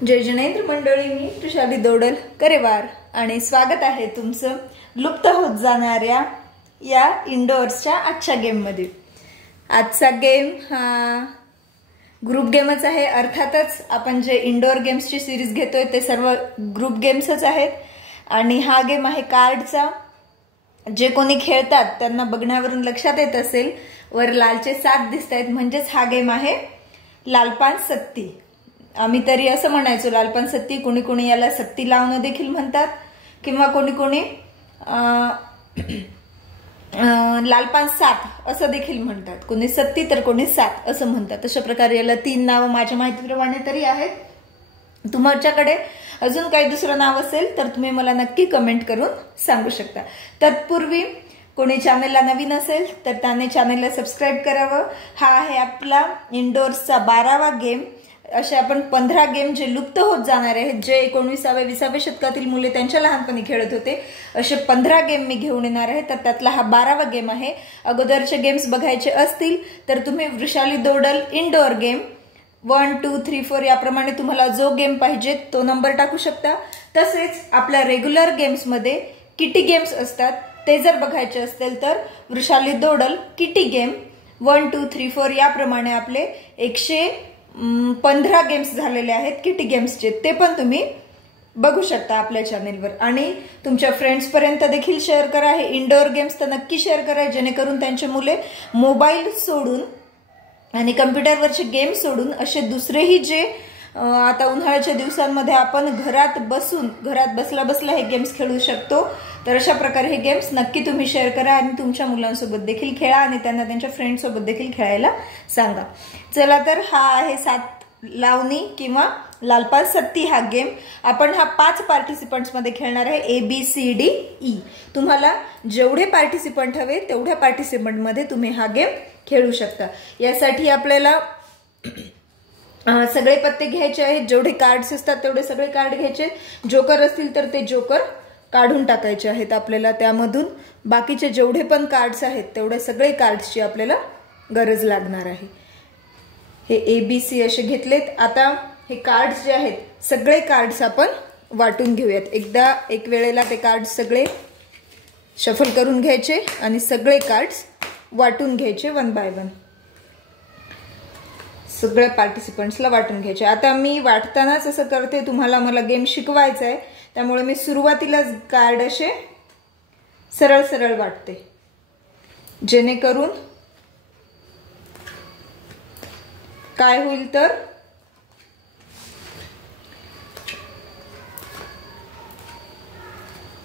जय जिनेंद्र मंडळी, मी वृषाली दोडल करेवार आणि स्वागत आहे तुमचं लुप्त होत जाणाऱ्या या इंडोर्सच्या आजच्या गेम मध्ये। आजचा गेम हा ग्रुप गेमच आहे। अर्थातच आपण जे इंडोर गेम्सची सीरीज घेतोय ते सर्व ग्रुप गेम्सच आहेत आणि हा गेम आहे कार्डचा। जे कोणी खेळतात त्यांना बघण्यावरून लक्षात येत असेल वर लालचे 7 दिसतायत, म्हणजेच हा गेम आहे लालपान सत्ती। आम्ही तरी असं म्हणायचो लालपान सत्ती, कोणी कोणी याला सत्ती लावणं देखील म्हणतात किंवा कोणी कोणी लालपान 7 असं देखील म्हणतात। कोणी सत्ती तर कोणी 7 असं म्हणतात। अशा प्रकारे याला 3 नाव माझ्या माहितीप्रमाणे तरी आहेत। तुमच्याकडे अजून काही दुसरं नाव असेल तर तुम्ही मला नक्की कमेंट करून सांगू शकता। तत्पूर्वी कोणी चॅनलला नवीन असेल तर त्याने चॅनलला सबस्क्राइब करावं। हा आहे आपला इंडोर्सचा 12वा गेम। असे आपण 15 गेम जे लुप्त होत जाणार आहेत, जे 19व्या 20व्या शतकातील मुले त्यांच्या लहानपणी खेळत होते, असे 15 गेम मी घेऊन येणार आहे। तर त्यातला हा 12वा गेम आहे। अगोदरचे गेम्स बघायचे असतील तर तुम्ही वृषाली दोडल इंडोर गेम 1 2 3 4 याप्रमाणे तुम्हाला जो गेम पाहिजे तो नंबर टाकू शकता। तसेच आपल्या रेग्युलर गेम्स मध्ये किटी गेम्स असतात, ते जर बघायचे असतील तर वृषाली दोडल किटी गेम 1 2 3 4 याप्रमाणे आपले 115 गेम्स झालेले आहेत किटी गेम्सचे, ते पण तुम्ही बघू शकता आपल्या चॅनेलवर। आणि तुमच्या फ्रेंड्स पर्यंत देखील शेअर करा। हे इंडोर गेम्स तर नक्की शेअर करा, जेणेकरून त्यांचे मुले मोबाईल सोडून आणि कम्प्युटरवरचे गेम सोडून असे दुसरेही जे आता उन्हाळ्याच्या दिवसांमध्ये आपण घरात बसला बसला हे गेम्स खेळू शकतो, तर अशा प्रकारे हे गेम्स नक्की तुम्ही शेअर करा आणि तुमच्या मुलांसोबत देखील खेळा आणि त्यांना त्यांच्या फ्रेंड्स सोबत देखील खेळायला सांगा। चला तर हा आहे 7 लावणी किंवा लालपान सत्ती हा गेम। आपण हा 5 पार्टिसिपंट्स मध्ये खेळणार आहे, ABCDE। तुम्हाला जेवढे पार्टिसिपंट हवे तेवढ्या पार्टिसिपंट मध्ये तुम्ही हा गेम खेळू शकता। यासाठी आपल्याला सगळे पत्ते घ्यायचे आहेत। जेवढे कार्ड्स असतात तेवढे सगळे कार्ड घ्यायचे। जोकर असतील तर ते जोकर काढून टाकायचे आहेत आपल्याला त्यामधून। बाकीचे जेवढे पण कार्ड्स आहेत तेवढे सगळे कार्ड्सची आपल्याला गरज लागणार आहे। हे ABC असे घेतलेत। आता हे कार्ड्स जे आहेत सगळे कार्ड्स आपण वाटून घेऊयात। एक वेळेला ते कार्ड्स सगळे शफल करून घ्यायचे आणि सगळे कार्ड्स वाटून घ्यायचे 1 बाय 1। सगळ्या पार्टिसिपंट्सला वाटून घ्यायचे। आता मी वाटतानाच असं करते, मला गेम शिकवायचा आहे त्यामुळे मी सुरुवातीलाच कार्ड असे सरळ सरळ वाटते, जेणेकरून काय होईल तर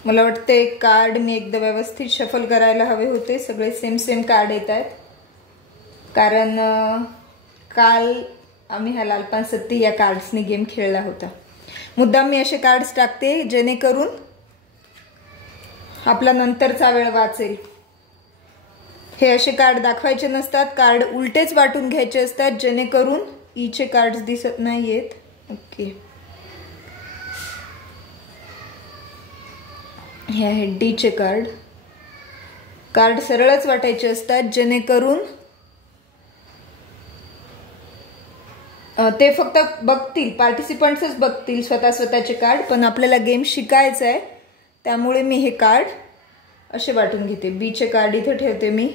मला वाटते कार्ड मी एकदा व्यवस्थित शफल करायला हवे होते। सगळे सेम कार्ड येत आहेत, कारण काल आम्ही हा लालपान सत्ती या कार्ड्सनी गेम खेळला होता। मुद्दाम मी असे कार्ड्स टाकते जेणेकरून आपला नंतरचा वेळ वाचेल। हे असे कार्ड दाखवायचे नसतात, कार्ड उलटेच वाटून घ्यायचे असतात, जेणेकरून ईचे कार्ड्स दिसत नाहीयेत। ओके, हे आहे डीचे कार्ड सरळच वाटायचे असतात, जेणेकरून ते फक्त बघतील, पार्टिसिपंट्सच बघतील स्वतःचे कार्ड, पण आपल्याला गेम शिकायचा आहे त्यामुळे मी हे कार्ड असे वाटून घेते। बीचे कार्ड इथे ठेवते मी।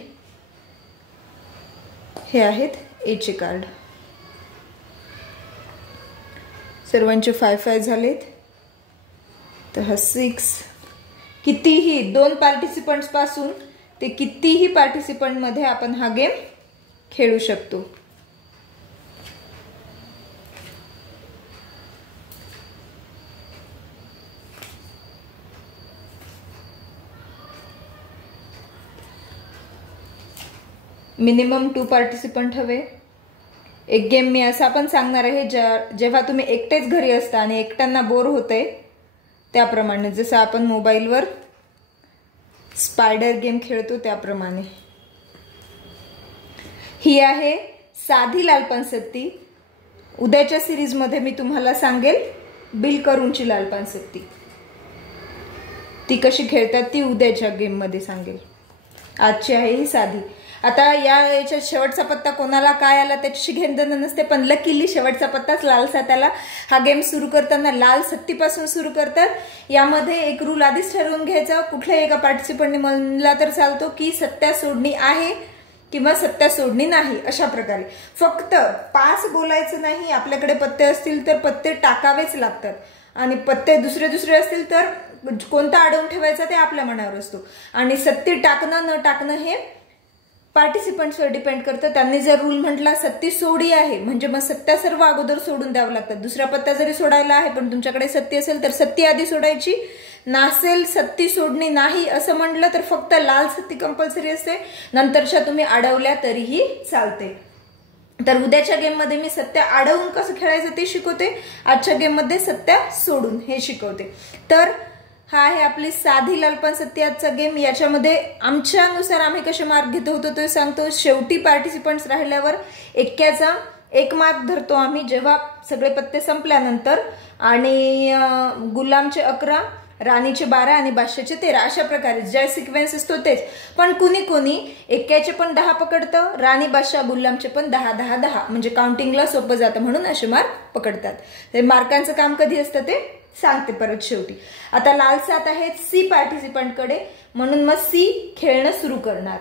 हे आहेत एचे कार्ड। सर्वांचे 5-5 झालेत। तर हा 6, कितीही 2 पार्टिसिपंट्स पासून ते कितीही पार्टिसिपंट मध्ये आपण हा गेम खेळू शकतो। मिनिमम 2 पार्टिसिपंट हवे। एक गेम मी असा पण सांगणार आहे जेव्हा तुम्ही एकटेच घरी असता आणि एकट्यांना बोर होते त्याप्रमाणे, जसं आपण मोबाईलवर स्पायडर गेम खेळतो त्याप्रमाणे। ही आहे साधी लालपान सत्ती। उद्याच्या सिरीज मध्ये मी तुम्हाला सांगेल बिल करूनची लालपान सत्ती, ती कशी खेळतात ती उद्याच्या गेम मध्ये सांगेल। आजची आहे ही साधी। आता याच्यात शेवटचा पत्ता कोणाला काय आला त्याच्याशी घेणं नसते, पण लकीली शेवटचा पत्ताच लाल 7 आला. हा गेम सुरू करताना लाल सत्तीपासून सुरू करतात. यामध्ये एक रूल आधीच ठरवून घ्यायचा, कुठल्याही एका पार्टिसिपंटने म्हणला तर चालतो की सत्या सोडणी आहे किंवा सत्या सोडणी नाही. अशा प्रकारे फक्त पास बोलायचं नाही. आपल्याकडे पत्ते असतील तर पत्ते टाकावेच लागतात आणि पत्ते दुसरे असतील तर कोणता अडवून ठेवायचा ते आपल्या मनावर असतो. आणि सत्ती टाकणं न टाकणं हे पार्टिसिपंट्सवर डिपेंड करतं. त्यांनी जर रूल म्हटला सत्ती सोडी आहे म्हणजे मग सत्या सर्व अगोदर सोडून द्यावं लागतात. दुसरा पत्ता जरी सोडायला आहे पण तुमच्याकडे सत्ती असेल तर सत्ती आधी सोडायची. नसेल सत्ती सोडणी नाही असं म्हटलं तर फक्त लाल सत्ती कंपल्सरी असते, नंतरच्या तुम्ही अडवल्या तरीही चालते. तर उद्याच्या गेम मध्ये मी सत्या अडवून कसं खेळायचं ते शिकवते, आजच्या गेम मध्ये सत्या सोडून हे शिकवते. तर हा आहे आपली साधी लालपान सत्ती आजचा गेम. याच्यामध्ये आमच्यानुसार आम्ही कसे मार्क घेतो होतो ते सांगतो. शेवटी पार्टिसिपंट्स राहिल्यावर एक्क्याचा 1 मार्क धरतो आम्ही जेव्हा सगळे पत्ते संपल्यानंतर, आणि गुलामचे 11, राणीचे 12 आणि बादशाचे 13 अशा प्रकारे ज्या सिक्वेन्स असतो तेच. पण कुणी एक्क्याचे पण 10 पकडतं, राणी बादशाह गुलामचे पण 10-10-10 म्हणजे काउंटिंगला सोपं जातं म्हणून असे मार्क पकडतात. ते मार्कांचं काम कधी असतं ते सांगते परत शेवटी. आता लाल 7 आहेत सी पार्टिसिपंटकडे, म्हणून मग सी खेळणं सुरू करणार.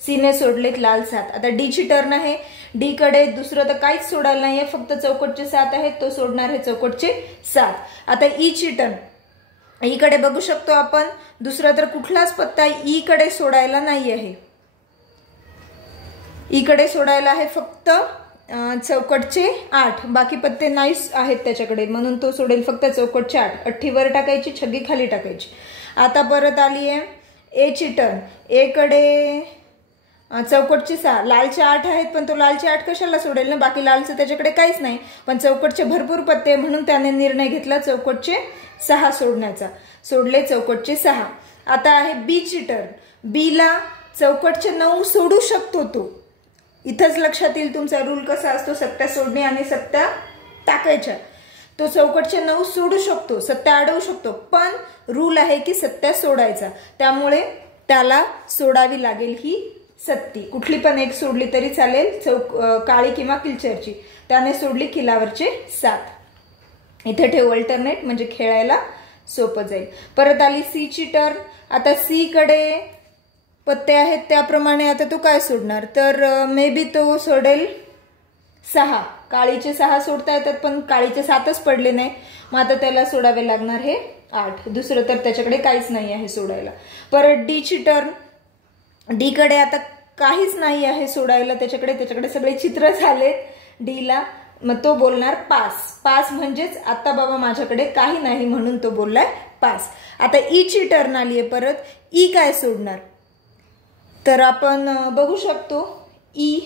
सी ने सोडलेत लाल 7. आता डी ची टर्न आहे. डी कडे दुसरं तर काहीच सोडायला नाहीये, फक्त चौकटचे 7 आहेत, तो सोडणार आहे चौकटचे 7. आता ई ची टर्न. ई कडे बघू शकतो आपण, दुसरा तर कुठलाच पत्ता ई कडे सोडायला नाही आहे. ई कडे सोडायला आहे फक्त चौकटचे 8, बाकी पत्ते नाही आहेत त्याच्याकडे, म्हणून तो सोडेल फक्त चौकटचे 8. अठ्ठी वर टाकायची, छग्गी खाली टाकायची. आता परत आली आहे ए ची टर्न. ए कडे चौकटचे 6, लालचे 8 आहेत पण तो लालचे 8 कशाला सोडेल ना, बाकी लालचं त्याच्याकडे काहीच नाही, पण चौकटचे भरपूर पत्ते म्हणून त्याने निर्णय घेतला चौकटचे 6 सोडण्याचा. सोडले चौकटचे 6. आता आहे बी ची टर्न. बी ला चौकटचे 9 सोडू शकतो तो. इथंच लक्षात येईल तुमचा रूल कसा असतो सत्या सोडणे आणि सत्या टाकायच्या. तो चौकटचे 9 सोडू शकतो, सत्या अडवू शकतो, पण रूल आहे की सत्या सोडायचा, त्यामुळे त्याला सोडावी लागेल ही सत्ती. कुठली पण एक सोडली तरी चालेल, काळी किंवा किलचरची. त्याने सोडली किल्लावरचे 7. इथे ठेव अल्टरनेट म्हणजे खेळायला सोपं जाईल. परत आली सी ची टर्न. आता सी कडे पत्ते आहेत त्याप्रमाणे आता तो काय सोडणार, तर मे बी तो सोडेल 6. काळीचे 6 सोडता येतात पण काळीचे 7च पडले नाही, मग आता त्याला सोडावे लागणार हे 8. दुसरं तर त्याच्याकडे काहीच नाही आहे सोडायला. परत डी ची टर्न. डी कडे आता काहीच नाही आहे सोडायला त्याच्याकडे सगळे चित्र झाले डी ला, मग तो बोलणार पास म्हणजेच आता बाबा माझ्याकडे काही नाही म्हणून तो बोललाय पास. आता ई ची टर्न आली आहे परत. ई काय सोडणार, तर आपण बघू शकतो ई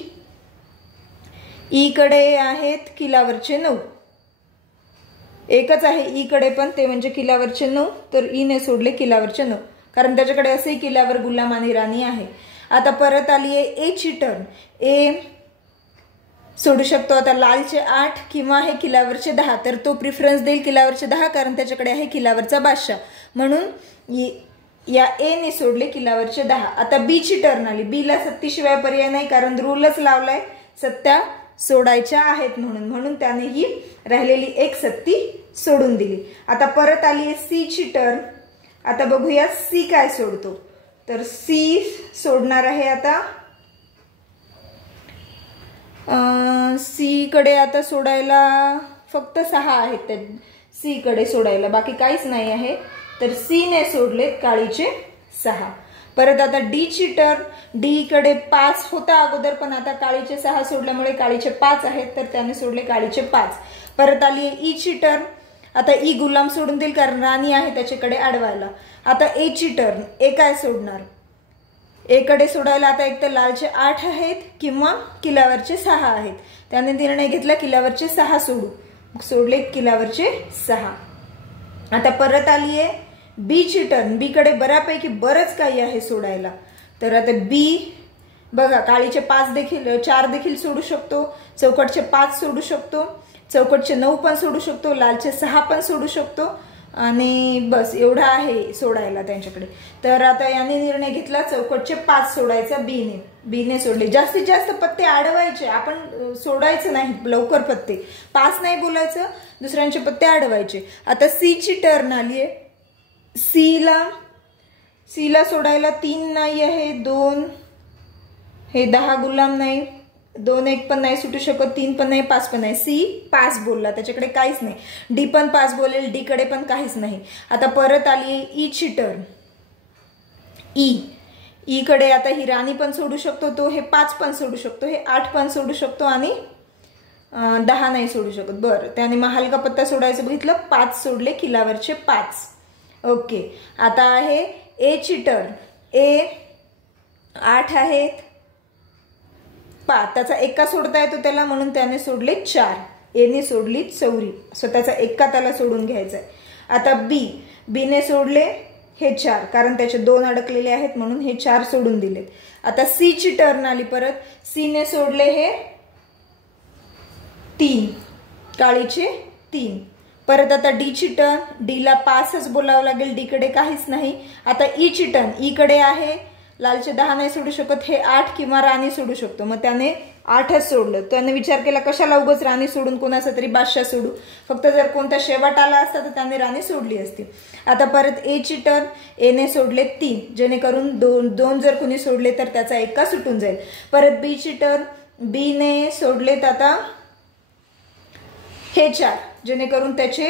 कडे आहेत किल्लावरचे 9. एकच आहे ई कडे पण, ते म्हणजे किल्लावरचे 9, तर ई ने सोडले किल्लावरचे 9 कारण त्याच्याकडे असेही किल्ल्यावर गुलाम आणि राणी आहे. आता परत आली आहे ए ची टर्न. ए सोडू शकतो आता लालचे 8 किंवा हे किल्ल्यावरचे 10, तर तो प्रिफरन्स देईल किल्ल्यावरचे 10 कारण त्याच्याकडे आहे किल्ल्यावरचा बादशाह, म्हणून या ए ने सोडले किल्ल्यावरचे 10. आता बी ची टर्न आली. बी ला सत्तीशिवाय पर्याय नाही कारण रूलच लावलाय सत्या सोडायच्या आहेत म्हणून त्याने ही राहिलेली एक सत्ती सोडून दिली. आता परत आली आहे सी ची टर्न. आता बघूया सी काय सोडतो, तर सी सोडणार आहे आता सी कडे आता सोडायला फक्त 6 आहेत सी कडे सोडायला, बाकी काहीच नाही आहे, तर सी ने सोडले काळीचे 6. परत आता डी ची टर्न. डी कडे 5 होता अगोदर पण आता काळीचे 6 सोडल्यामुळे काळीचे 5 आहेत, तर त्याने सोडले काळीचे 5. परत आली ई ची टर्न. आता ई गुलाम सोडून देईल कारण राणी आहे त्याच्याकडे अडवायला. आता ए ची टर्न. ए काय सोडणार, ए कडे सोडायला आता एक तर लालचे 8 आहेत किंवा किल्ल्यावरचे 6 आहेत, त्याने निर्णय घेतला किल्ल्यावरचे 6 सोडले किल्ल्यावरचे 6. आता परत आली आहे बी ची टर्न. बी कडे बऱ्यापैकी बरंच काही आहे सोडायला, तर आता बी बघा काळीचे 4 देखील सोडू शकतो, चौकटचे 5 सोडू शकतो, चौकटचे 9 पण सोडू शकतो, लालचे 6 पण सोडू शकतो, आणि बस एवढा आहे सोडायला त्यांच्याकडे. तर आता याने निर्णय घेतला चौकटचे 5 सोडायचा बीने सोडले. जास्तीत जास्त पत्ते अडवायचे, आपण सोडायचं नाही लवकर पत्ते. 5 नाही बोलायचं, दुसऱ्यांचे पत्ते अडवायचे. आता सी ची टर्न आली आहे. सीला सोडायला 3 नाही आहे, 2, हे 10 गुलाम नाही, 2 1 पण नाही सुटू शकत, 3 पण नाही, 5 पण नाही. सी 5 बोलला, त्याच्याकडे काहीच नाही. डी पण 5 बोलेल, डी कडे पण काहीच नाही. आता परत आली आहे ई ची टर्न. ई कडे आता ही राणी पण सोडू शकतो तो, हे 5 पण सोडू शकतो, हे 8 पण सोडू शकतो आणि 10 नाही सोडू शकत. बरं, त्याने मग हलका पत्ता सोडायचं बघितलं, 5 सोडले, किल्ल्यावरचे 5. ओके, आता आहे ए ची टर्न. ए 8 आहेत, 5, त्याचा एक्का सोडता येतो त्याला, म्हणून त्याने सोडले 4. एने सोडली चौरी, स्वतःचा एक्का त्याला सोडून घ्यायचा आहे. आता बीने सोडले हे 4, कारण त्याचे 2 अडकलेले आहेत म्हणून हे 4 सोडून दिलेत. आता सी ची टर्न आली परत. सीने सोडले हे 3, काळीचे 3. परत आता डी ची टर्न. डीला 5च बोलावं लागेल, डी कडे काहीच नाही. आता ई ची टर्न. ई कडे आहे, लालचे 10 नाही सोडू शकत, हे 8 किंवा राणी सोडू शकतो, मग त्याने 8च सोडलं. त्याने विचार केला कशाला उगाच राणी सोडून कोणाचा तरी बादशाह सोडू, फक्त जर कोणता शेवट आला असता तर त्याने राणी सोडली असती. आता परत ए ची टर्न. एने सोडले 3, जेणेकरून 2 जर कोणी सोडले तर त्याचा एक्का सुटून जाईल. परत बी ची टर्न. बीने सोडलेत आता हे 4, जेणेकरून त्याचे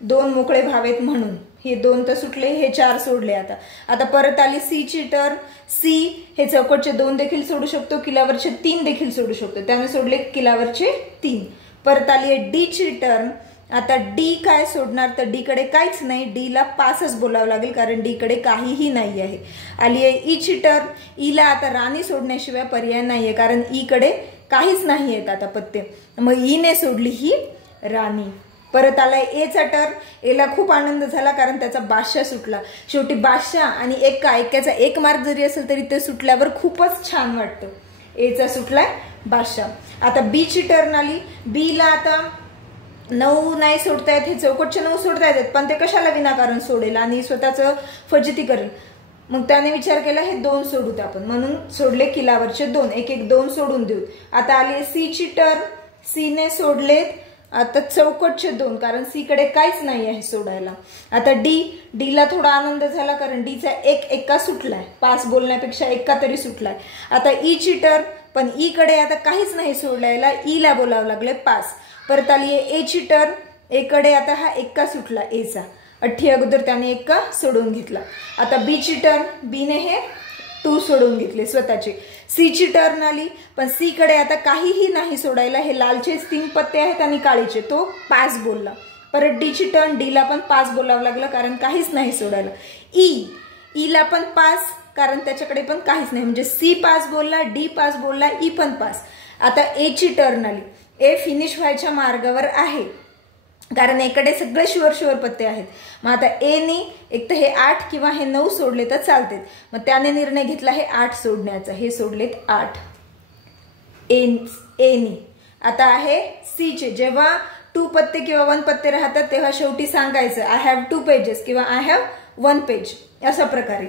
2 मोकळे व्हावेत म्हणून. हे 2 तर सुटले, हे 4 सोडले. आता परत आली सी ची टर्न. सी हे चौकटचे 2 देखील सोडू शकतो, किल्ल्यावरचे 3 देखील सोडू शकतो, त्याने सोडले किल्ल्यावरचे 3. परत आली आहे डी ची टर्न. आता डी काय सोडणार, तर डी कडे काहीच नाही, डीला 5च बोलावं लागेल कारण डी कडे काहीही नाही आहे. आली आहे ई ची टर्न. ईला आता राणी सोडण्याशिवाय पर्याय नाहीये, कारण ई कडे काहीच नाही आहेत आता पत्ते, मग ईने सोडली ही राणी. परत आलाय ए चा टर्न. एला खूप आनंद झाला कारण त्याचा बादशाह सुटला. शेवटी बादशाह आणि एक्क्याचा 1 मार्क जरी असेल तरी ते सुटल्यावर खूपच छान वाटतं. एचा सुटलाय बादशाह. आता बी ची टर्न आली. बीला आता 9 नाही सोडता येत, हे चौकटचे 9 सोडता येतात, पण ते कशाला विनाकारण सोडेल आणि स्वतःचं फजिती करेल. मग त्याने विचार केला हे 2 सोडूत आपण, म्हणून सोडले किल्ल्यावरचे 2, 2 सोडून देऊ. आता आली सी ची टर्न. सीने सोडलेत आता चौकटचे 2, कारण सी कडे काहीच नाही आहे सोडायला. आता डीला थोडा आनंद झाला कारण डीचा एक्का सुटलाय, 5 बोलण्यापेक्षा एक्का तरी सुटलाय. आता ई ची टर्न. पण ई कडे आता काहीच नाही सोडलायला, ईला बोलावं लागले 5. परत आली आहे ए ची टर्न. ए कडे आता हा एक्का सुटला एचा, 8 अगोदर त्याने एक्का सोडून घेतला. आता बी ची टर्न. बीने हे 2 सोडून घेतले स्वतःचे. सी ची टर्न आली. पण सी कडे आता काहीही नाही सोडायला, हे लालचे 3 पत्ते आहेत आणि काळीचे, तो 5 बोलला. परत डी ची टर्न. डीला पण 5 बोलावं लागलं कारण काहीच नाही सोडायला. ईला पण 5, कारण त्याच्याकडे पण काहीच नाही, म्हणजे सी 5 बोलला, डी 5 बोलला, ई पण 5. आता ए ची टर्न आली. ए फिनिश व्हायच्या मार्गावर आहे कारण एकडे सगळे शुअर पत्ते आहेत. मग आता एने एक तर हे 8 किंवा हे 9 सोडले तर चालते, मग त्याने निर्णय घेतला हे 8 सोडण्याचा. हे सोडलेत 8 एनी. आता आहे सी चे. जेव्हा 2 पत्ते किंवा 1 पत्ते राहतात तेव्हा शेवटी सांगायचं आय हॅव 2 पेजेस किंवा आय हॅव 1 पेज, अशा प्रकारे.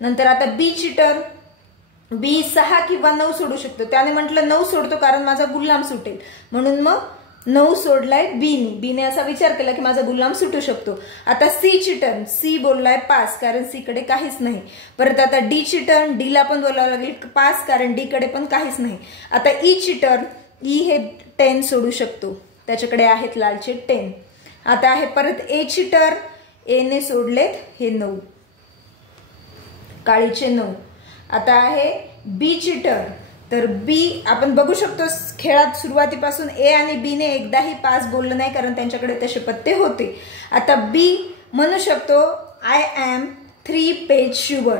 नंतर आता बी ची टर्न. बी 6 किंवा 9 सोडू शकतो, त्याने म्हटलं 9 सोडतो कारण माझा गुलाम सुटेल, म्हणून मग 9 सोडलाय बीने असा विचार केला की माझा गुलाम सुटू शकतो. आता सी ची टर्न. सी बोललाय 5 कारण सी कडे काहीच नाही. परत आता डी ची टर्न. डीला पण बोलावं लागेल 5 कारण डी कडे पण काहीच नाही. आता ई ची टर्न. ई हे 10 सोडू शकतो, त्याच्याकडे आहेत लालचे 10. आता आहे परत ए ची टर्न. एने सोडलेत हे 9, काळीचे 9. आता आहे बी ची टर्न. तर बी आपण बघू शकतो खेळात सुरुवातीपासून ए आणि बी ने एकदाही 5 बोललं नाही कारण त्यांच्याकडे तसे पत्ते होते. आता बी म्हणू शकतो आय एम 3 पेज शुअर,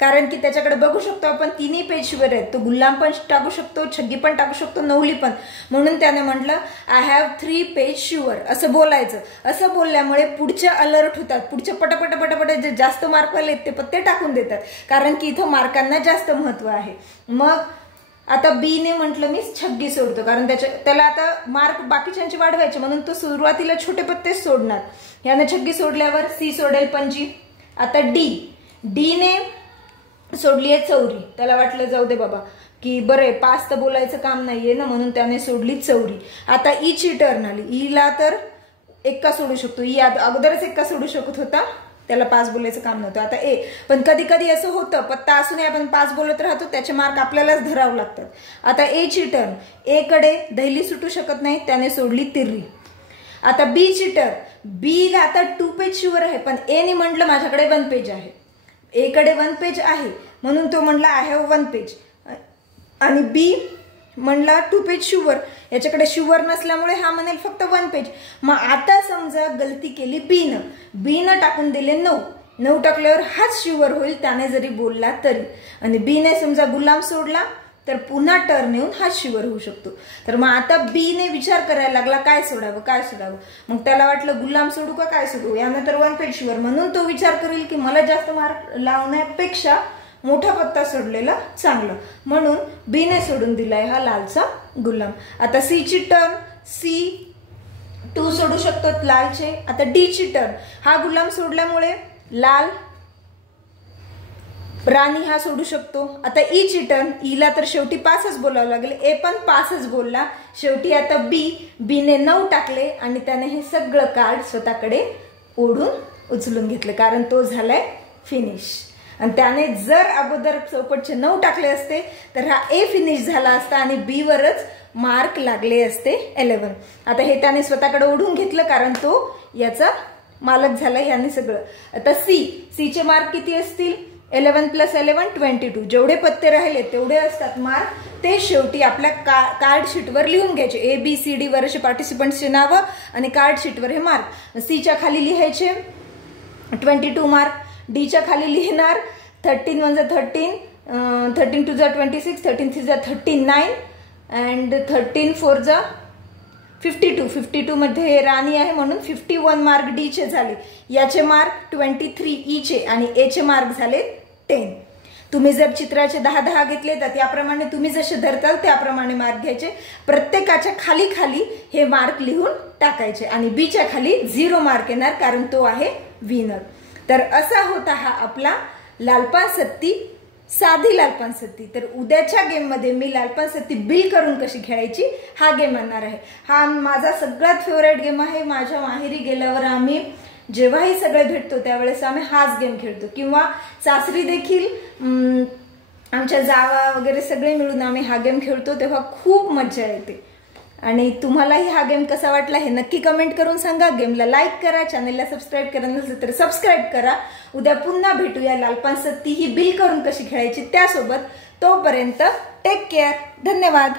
कारण की त्याच्याकडे बघू शकतो आपण 3 पेज शुअर आहेत. तो गुलाम पण टाकू शकतो, छग्गी पण टाकू शकतो, नवली पण, म्हणून त्याने म्हटलं आय हॅव 3 पेज शुअर असं बोलायचं. असं बोलल्यामुळे पुढचे अलर्ट होतात, पुढचे पटापट जे जास्त मार्क वाले ते पत्ते टाकून देतात, कारण की इथं मार्कांना जास्त महत्व आहे. मग आता बी ने म्हटलं मी छग्गी सोडतो, कारण त्याला आता मार्क बाकीच्यांचे वाढवायचे म्हणून तो सुरुवातीला छोटे पत्तेच सोडणार. याने छग्गी सोडल्यावर सी सोडेल पंजी. आता डी ने सोडली आहे चौरी. त्याला वाटलं जाऊ दे बाबा की बरं 5 तर बोलायचं काम नाहीये ना, म्हणून त्याने सोडली चौरी. आता ई ची टर्न आली. ईला तर एक्का सोडू शकतो. ई अगोदरच एक्का सोडू शकत होता, त्याला 5 बोलायचं काम नव्हतं. आता ए, पण कधी कधी असं होतं पत्ता असूनही आपण 5 बोलत राहतो, त्याचे मार्क आपल्यालाच धरावं लागतात. आता ए ची टर्न. ए कडे दहली सुटू शकत नाही, त्याने सोडली तिर्री. आता बी ची टर्न. बी ला आता 2 पेज शुअर आहे, पण ए ने म्हटलं माझ्याकडे 1 पेज आहे. ए कडे 1 पेज आहे म्हणून तो म्हणला आय हॅव 1 पेज, आणि बी म्हणला 2 पेज शुअर. याच्याकडे शुअर नसल्यामुळे हा म्हणेल फक्त 1 पेज. मग आता समजा गलती केली बीनं टाकून दिले 9 टाकल्यावर हाच शुअर होईल त्याने जरी बोलला तरी. आणि बीने समजा गुलाम सोडला तर पुन्हा टर्न येऊन हाच शुअर होऊ शकतो. तर मग आता बीने विचार करायला लागला काय सोडावं. मग त्याला वाटलं गुलाम सोडू का काय सोडू, यानं तर 1 पेज शुअर, म्हणून तो विचार करेल की मला जास्त मार्क लावण्यापेक्षा मोठा पत्ता सोडलेला चांगलं, म्हणून बीने सोडून दिलाय हा लालचा गुलाम. आता सी ची टर्न. सी 2 सोडू शकतो लालचे. आता डी ची टर्न. हा गुलाम सोडल्यामुळे लाल राणी हा सोडू शकतो. आता ई ची टर्न. ईला तर शेवटी 5च बोलावं लागेल. ए पण 5च बोलला. शेवटी आता बीने 9 टाकले आणि त्याने हे सगळं कार्ड स्वतःकडे ओढून उचलून घेतलं, कारण तो झालाय फिनिश. आणि त्याने जर अगोदर चौपटचे 9 टाकले असते तर हा ए फिनिश झाला असता आणि बी वरच मार्क लागले असते 11. आता हे त्याने स्वतःकडे ओढून घेतलं, कारण तो याचा मालक झाला याने सगळं. आता सी चे मार्क किती असतील? 11 + 11 22. जेवढे पत्ते राहिले तेवढे असतात मार्क. ते शेवटी आपल्या कार्ड शीटवर लिहून घ्यायचे. ए बी सी डी वर असे पार्टिसिपंट्सचे नावं आणि कार्ड शीटवर हे मार्क. सीच्या खाली लिहायचे 22 मार्क. डीच्या खाली लिहिणार 13 × 13, 13 × 26, 13 × 39 अँड 13 × 4 52. 52 मध्ये राणी आहे म्हणून 51 मार्क डी चे झाले. याचे मार्क 23 ई चे आणि ए चे मार्क झाले 10. तुम्ही जर चित्राचे 10 घेतले तर त्याप्रमाणे तुम्ही जसे धरताल त्याप्रमाणे मार्क घ्यायचे. प्रत्येकाच्या खाली हे मार्क लिहून टाकायचे आणि बीच्या खाली 0 मार्क येणार, कारण तो आहे विनर. तर असा होता हा आपला लालपान सत्ती, साधी लालपान सत्ती. तर उद्याच्या गेम मध्ये मी लालपान सत्ती बिल करून कशी खेळायची हा गेम आणणार आहे. हा माझा सगळ्यात फेवरेट गेम आहे. माझ्या माहेरी गेल्यावर आम्ही जेव्हाही सगळे भेटतो त्यावेळेस आम्ही हाच गेम खेळतो, किंवा सासरी देखील आमच्या जावा वगैरे सगळे मिळून आम्ही हा गेम खेळतो, तेव्हा खूप मजा येते. आणि तुम्हालाही हा गेम कसा वाटला हे नक्की कमेंट करून सांगा. गेमला लाईक करा, चॅनलला सबस्क्राईब करा नसेल तर सबस्क्राईब करा. उद्या पुन्हा भेटूया लालपान सत्ती ही बिल करून कशी खेळायची त्यासोबत. तोपर्यंत टेक केअर. धन्यवाद.